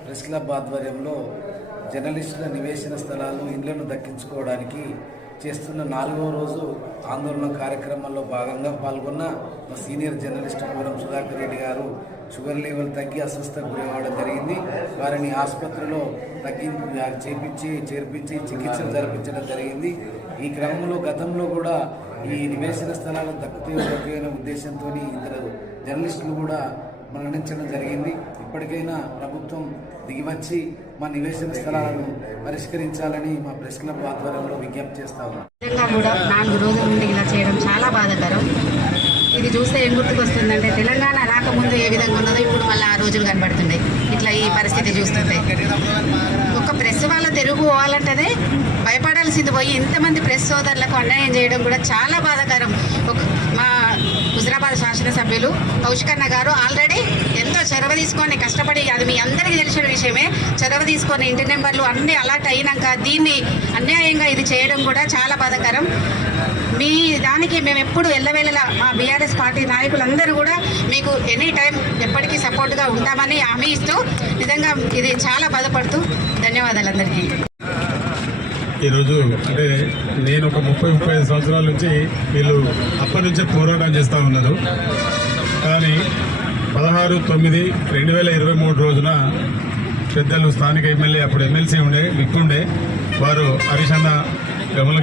Press club ఆధ్వర్యంలో జర్నలిస్టుల నివేశన స్థలాలు ఇండ్లను దక్కించుకోవడానికి చేస్తున్న నాలుగవ రోజు ఆందోళన కార్యక్రమంలో భాగంగా పాల్గొన్న మా senior journalist Puram Sudhakar Reddy garu sugar level తగ్గి అస్వస్థకు గురవడం జరిగింది. వారిని ఆసుపత్రిలో తగ్గింపు చేపించి చేర్పించి చికిత్సలు జరిపించడం జరిగింది. ఈ క్రమంలో గతంలో కూడా ఈ నివేశన స్థలాలు తక్కువ ఉద్దేశంతో ఇద్దరు జర్నలిస్టులు కూడా మరణించడం జరిగింది. ఇప్పటికైనా ప్రభుత్వం దిగివచ్చి మా నివేశన స్థలాలను పరిష్కరించాలని మా ప్రెస్ క్లబ్ ఆధ్వర్యంలో విజ్ఞప్తి చేస్తా ఉన్నాం. నిజంగా కూడా నాలుగు రోజుల నుండి ఇలా చేయడం చాలా బాధాకరం. ఇది చూస్తే ఏం గుర్తుకొస్తుందంటే తెలంగాణ రాకముందు ఏ విధంగా ఉన్నదో ఇప్పుడు మళ్ళీ ఆ రోజులు కనబడుతున్నాయి. ఇట్లా ఈ పరిస్థితి చూస్తుంటే. ఒక ప్రెస్ వాళ్ళ తెలుగు పోవాలంటేనే భయపడాల్సింది పోయి ఇంతమంది ప్రెస్ సోదరులకు అన్యాయం చేయడం కూడా చాలా బాధాకరం. ఒక మా హుజరాబాద్ శాసనసభ్యులు కౌశికన్న గారు ఆల్రెడీ ఎంతో చొరవ తీసుకొని కష్టపడి అది మీ అందరికీ తెలిసిన విషయమే. చొరవ తీసుకొని ఇంటి నెంబర్లు అన్నీ అలర్ట్ అయినాక దీన్ని అన్యాయంగా ఇది చేయడం కూడా చాలా బాధాకరం. మీ దానికి మేము ఎప్పుడు ఎల్లవేళలా మా బీఆర్ఎస్ పార్టీ నాయకులందరూ కూడా మీకు ఎనీ టైం ఎప్పటికీ సపోర్ట్గా ఉంటామని హామీ ఇస్తూ నిజంగా ఇది చాలా బాధపడుతూ ధన్యవాదాలు అందరికీ ఈరోజు అంటే నేను ఒక ముప్పై ముప్పై ఐదు సంవత్సరాల నుంచి వీళ్ళు అప్పటి నుంచే పోరాటం చేస్తూ ఉన్నారు. కానీ పదహారు తొమ్మిది రెండు వేల ఇరవై మూడు రోజున పెద్దలు స్థానిక ఎమ్మెల్యే అప్పుడు ఎమ్మెల్సీ ఉండే విప్పుండే వారు హరీష్ అన్న కమల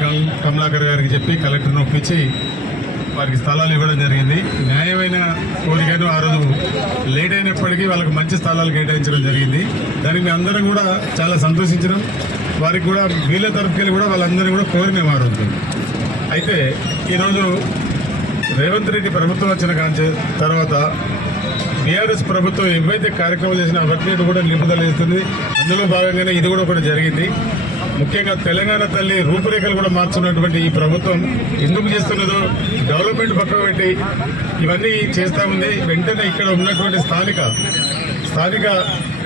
కమలాకర్ గారికి చెప్పి కలెక్టర్ను ఒప్పించి వారికి స్థలాలు ఇవ్వడం జరిగింది. న్యాయమైన కోరికను ఆ రోజు లేట్ అయినప్పటికీ వాళ్ళకి మంచి స్థలాలు కేటాయించడం జరిగింది. దానికి అందరం కూడా చాలా సంతోషించడం వారికి కూడా వీళ్ళ తరఫుకెళ్ళి కూడా వాళ్ళందరినీ కూడా కోరినాం ఆ అయితే ఈరోజు రేవంత్ రెడ్డి ప్రభుత్వం వచ్చిన కాంచే తర్వాత బీఆర్ఎస్ ప్రభుత్వం ఏవైతే కార్యక్రమాలు చేసిన అవన్నీ కూడా నిలుపుదల చేస్తుంది. అందులో భాగంగానే ఇది కూడా ఒకటి జరిగింది. ముఖ్యంగా తెలంగాణ తల్లి రూపురేఖలు కూడా మార్చున్నటువంటి ఈ ప్రభుత్వం ఎందుకు చేస్తున్నదో డెవలప్మెంట్ పక్కన పెట్టి ఇవన్నీ చేస్తా ఉంది. వెంటనే ఇక్కడ ఉన్నటువంటి స్థానిక స్థానిక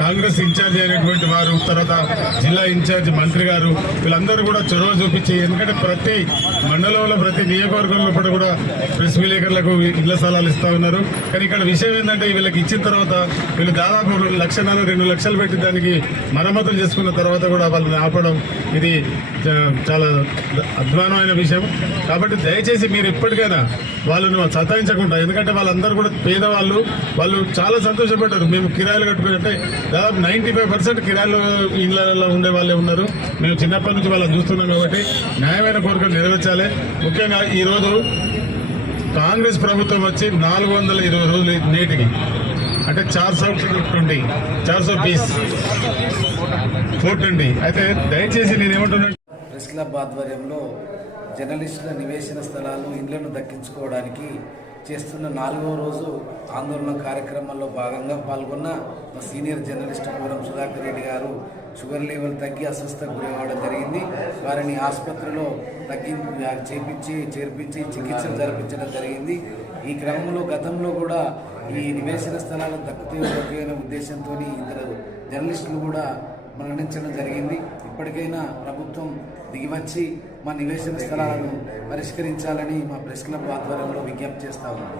కాంగ్రెస్ ఇన్ఛార్జ్ అయినటువంటి వారు తర్వాత జిల్లా ఇన్ఛార్జ్ మంత్రి గారు వీళ్ళందరూ కూడా చొరవ చూపించి ఎందుకంటే ప్రతి మండలంలో ప్రతి నియోజకవర్గంలో కూడా కూడా ప్రెస్ విలేకరులకు ఇళ్ళ స్థలాలు ఇస్తా ఉన్నారు. కానీ ఇక్కడ విషయం ఏంటంటే వీళ్ళకి ఇచ్చిన తర్వాత వీళ్ళు దాదాపు లక్షన్నర రెండు లక్షలు పెట్టి దానికి మరమ్మతులు చేసుకున్న తర్వాత కూడా వాళ్ళని ఆపడం ఇది చాలా అధ్వానమైన విషయం. కాబట్టి దయచేసి మీరు ఇప్పటికైనా వాళ్ళను సతాయించకుండా ఎందుకంటే వాళ్ళందరూ కూడా పేదవాళ్ళు వాళ్ళు చాలా సంతోషపడ్డారు. మేము కిరాయిలు కట్టుకుని దాదాపు నైంటీ ఫైవ్ పర్సెంట్ కిరాయిలు ఇళ్ళలో ఉండే వాళ్ళే ఉన్నారు. మేము చిన్నప్పటి నుంచి వాళ్ళని చూస్తున్నాం కాబట్టి న్యాయమైన కోరికలు నెరవేర్చాలి. ముఖ్యంగా ఈరోజు కాంగ్రెస్ ప్రభుత్వం వచ్చి నాలుగు వందల ఇరవై రోజులు నేటికి. అంటే చార్ సో ట్వంటీ. చార్ సో పీస్. Four twenty. అయితే దయచేసి నేనేమంటున్నా ప్రెస్ క్లబ్ ఆధ్వర్యంలో జర్నలిస్టుల నివేశన స్థలాలు ఇండ్లను దక్కించుకోవడానికి చేస్తున్న నాలుగవ రోజు ఆందోళన కార్యక్రమంలో భాగంగా పాల్గొన్న మా senior journalist Puram Sudhakar Reddy garu sugar level తగ్గి అస్వస్థకు గురవడం జరిగింది. వారిని ఆసుపత్రిలో తగ్గి చేపించి చేర్పించి చికిత్స జరిపించడం జరిగింది. ఈ క్రమంలో గతంలో కూడా ఈ నివేశన స్థలాలు తక్కువ ఉద్దేశంతో ఇద్దరు జర్నలిస్టులు కూడా మరణించడం జరిగింది. ఇప్పటికైనా ప్రభుత్వం దిగివచ్చి మా నివేశన స్థలాలను పరిష్కరించాలని మా ప్రెస్ క్లబ్ ఆధ్వర్యంలో విజ్ఞప్తి చేస్తా ఉన్నాం.